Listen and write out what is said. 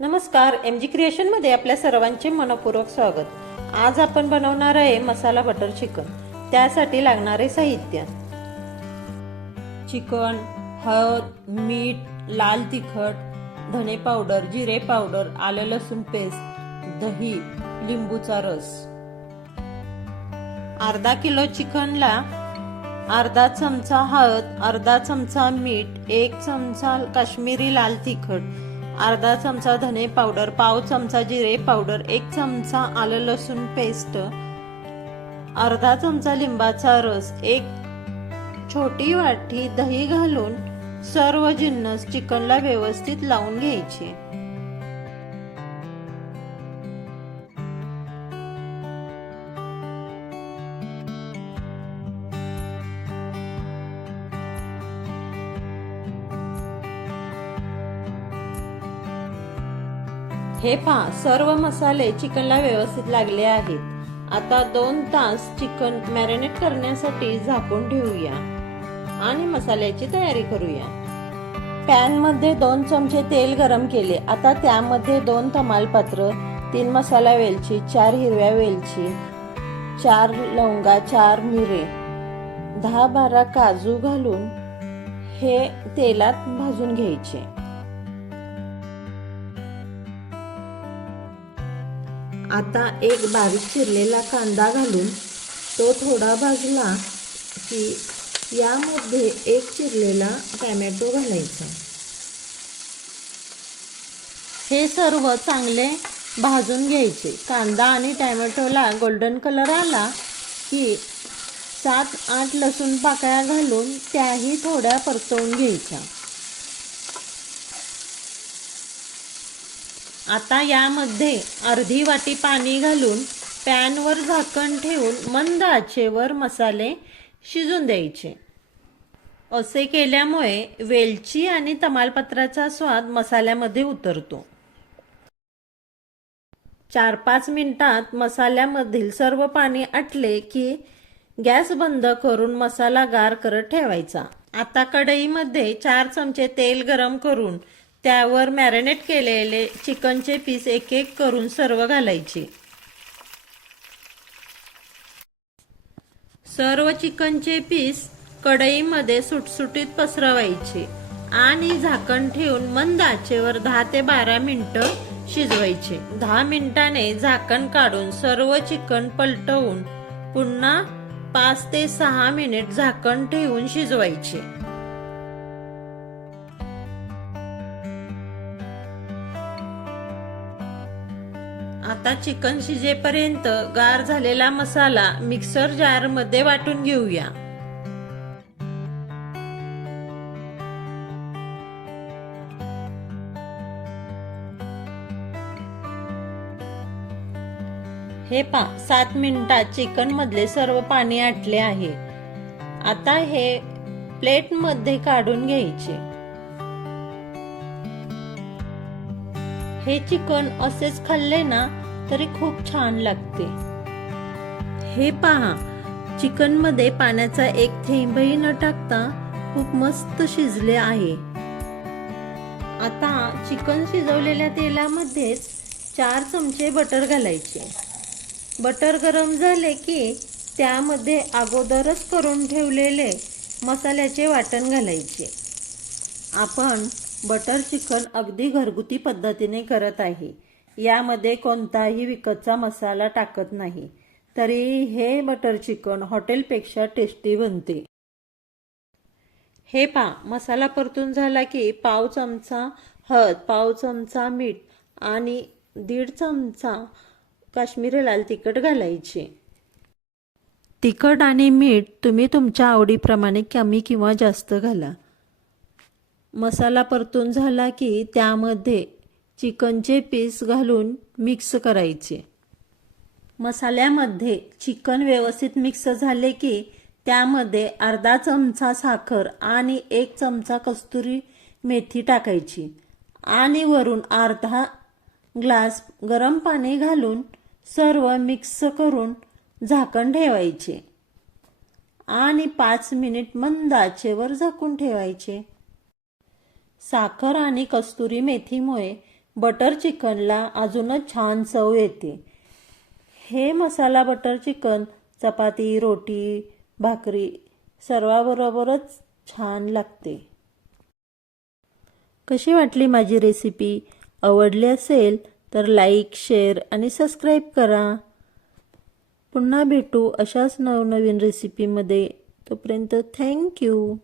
नमस्कार M G क्रिएशनमध्ये आपल्या सर्वांचे मनपूर्वक स्वागत. आज आपण बनवणार आहे मसाला बटर चिकन. त्यासाठी लागणारे साहित्य. चिकन हळद मीठ लाल तिखट धने पावडर जिरे पावडर आलं लसूण पेस्ट दही लिंबूचा रस. अर्धा किलो चिकनला अर्धा चमचा हळद अर्धा चमचा मीठ एक चमचा काश्मीरी लाल तिखट अर्धा चमचा धने पावडर पाव चमचा जिरे पावडर एक चमचा आलं लसूण पेस्ट अर्धा चमचा लिंबाचा रस एक छोटी वाटी दही घालून सर्व जिन्नस चिकनला व्यवस्थित लावून घ्यायचे. हे पहा सर्व मसाले चिकनला व्यवस्थित लागले आहेत. आता दोन तास चिकन मॅरिनेट करण्यासाठी झाकून ठेवूया. आणि मसाल्याची तयारी करूया. पॅनमध्ये दोन चमचे तेल गरम केले. आता त्यामध्ये दोन तमालपत्र तीन मसाला वेलची चार हिरव्या वेलची चार लवंगा चार मिरे दहा बारा काजू घालून हे तेलात भाजून घ्यायचे. आता एक बारीक चिरलेला कांदा घालून तो थोडा भाजला की यामध्ये एक चिरलेला टॅमॅटो घालायचा. हे सर्व चांगले भाजून घ्यायचे. कांदा आणि टॅमॅटोला गोल्डन कलर आला की सात आठ लसूण पाकळ्या घालून त्याही थोड्या परतवून घ्यायच्या. आता यामध्ये अर्धी वाटी पाणी घालून पॅनवर झाकण ठेवून मंद आचेवर मसाले शिजून द्यायचे. असे केल्यामुळे वेलची आणि तमालपत्राचा स्वाद मसाल्यामध्ये उतरतो. चार पाच मिनिटात मसाल्यामधील सर्व पाणी आटले की गॅस बंद करून मसाला गार करत ठेवायचा. आता कढईमध्ये चार चमचे तेल गरम करून त्यावर मॅरिनेट केलेले चिकनचे पीस एक एक करून सर्व घालायचे. सर्व चिकनचे पीस कढईमध्ये सुटसुटीत पसरवायचे आणि झाकण ठेवून मंद आचेवर दहा ते बारा मिनिटं शिजवायचे. दहा मिनिटाने झाकण काढून सर्व चिकन पलटवून पुन्हा पाच ते सहा मिनिट झाकण ठेवून शिजवायचे. आता चिकन शिजेपर्यंत गार झालेला मसाला मिक्सर जारमध्ये वाटून घेऊया. हे पा सात मिनिटात चिकन मधले सर्व पाणी आटले आहे. आता हे प्लेटमध्ये काढून घ्यायचे. हे चिकन असेच खाल्ले ना तरी खूप छान लागते. हे पहा चिकनमध्ये पाण्याचा एक थेंबही न टाकता खूप मस्त शिजले आहे. आता चिकन शिजवलेल्या तेलामध्येच चार चमचे बटर घालायचे. बटर गरम झाले की त्यामध्ये अगोदरच करून ठेवलेले मसाल्याचे वाटण घालायचे. आपण बटर चिकन अगदी घरगुती पद्धतीने करत आहे. यामध्ये कोणताही विकतचा मसाला टाकत नाही. तरी हे बटर चिकन हॉटेलपेक्षा टेस्टी बनते. हे पा मसाला परतून झाला की पाव चमचा हळद पाव चमचा मीठ आणि दीड चमचा काश्मीरी लाल तिखट घालायचे. तिखट आणि मीठ तुम्ही तुमच्या आवडीप्रमाणे कमी किंवा जास्त घाला. मसाला परतून झाला की त्यामध्ये चिकनचे पीस घालून मिक्स करायचे. मसाल्यामध्ये चिकन व्यवस्थित मिक्स झाले की त्यामध्ये अर्धा चमचा साखर आणि एक चमचा कस्तुरी मेथी टाकायची आणि वरून अर्धा ग्लास गरम पाणी घालून सर्व मिक्स करून झाकण ठेवायचे आणि पाच मिनिट मंद आचेवर झाकून ठेवायचे. साखर आणि कस्तुरी मेथीमुळे बटर चिकनला अजूनच छान चव येते. हे मसाला बटर चिकन चपाती रोटी भाकरी सर्वाबरोबरच छान लागते. कशी वाटली माझी रेसिपी आवडली असेल तर लाईक शेअर आणि सबस्क्राईब करा. पुन्हा भेटू अशाच नवनवीन रेसिपीमध्ये तोपर्यंत थँक्यू